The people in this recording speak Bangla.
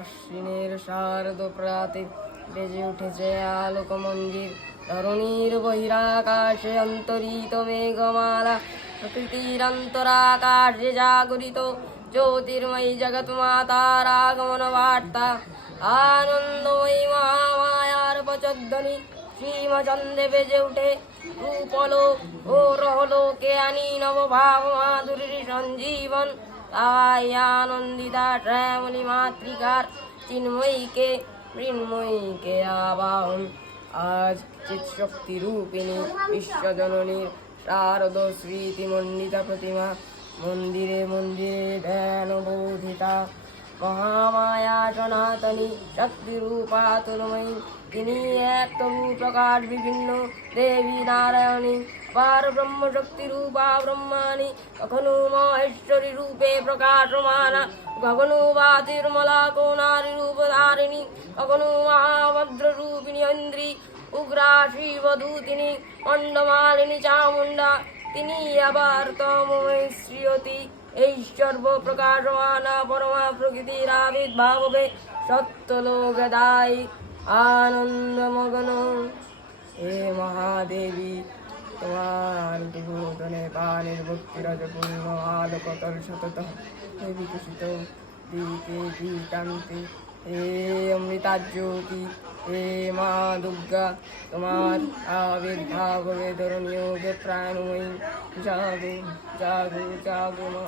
আশ্বিনের শারদ প্রাতে বেজে উঠেছে আলোক মঞ্জির ধরণীর বহিরাকাশে অন্তরিত মেঘমালা। প্রকৃতির অন্তরাকাশে জাগরিত জ্যোতির্ময়ী জগৎ মাতার আগমন বার্তা। আনন্দময়ী মহামায়ার পচধ্বনি শ্রীমচন্দে বেজে উঠে রূপলোক ও রহলোকে আনি নবভাব মাধুরীর সঞ্জীবন। আনন্দিতা শ্যামলী মাতৃকার চিন্ময়ীকে মৃন্ময়ীকে আবাহন আজ চিৎশক্তি রূপিণী বিশ্বজননীর শারদ স্মৃতিমণ্ডিতা প্রতিমা মন্দিরে মন্দিরে ধ্যান বোধিতা মহামায়া সনাতনী শক্তিরূপা তনুময়ী তিনি এক তনু প্রকাশ বিভিন্ন দেবী নারায়ণী পার ব্রহ্ম শক্তি রূপা ব্রহ্মাণী কখনো মহেশ্বরী রূপে প্রকাশমানা কখনো বা তির্মলা কৌনারী রূপধারিণী কখনো মহাভদ্র রূপিণী ইন্দ্রী উগ্রা শিবদূতিনী মণ্ডমালিনী চামুণ্ডা তিনি আবার পরমা প্রকৃতির আবির্ভাবে আনন্দমগ্ন তোমার বিভূতনে বাণীর ভক্তিরজ পূর্ণ আলোকতর সতত হে বিকশিত দিকে দিকান্তে হে অমৃতাজ্যোতি হে মা দুর্গা তোমার আবির্ভাব বেদরণীয় প্রাণময়ী জাগো জাগো জাগো মা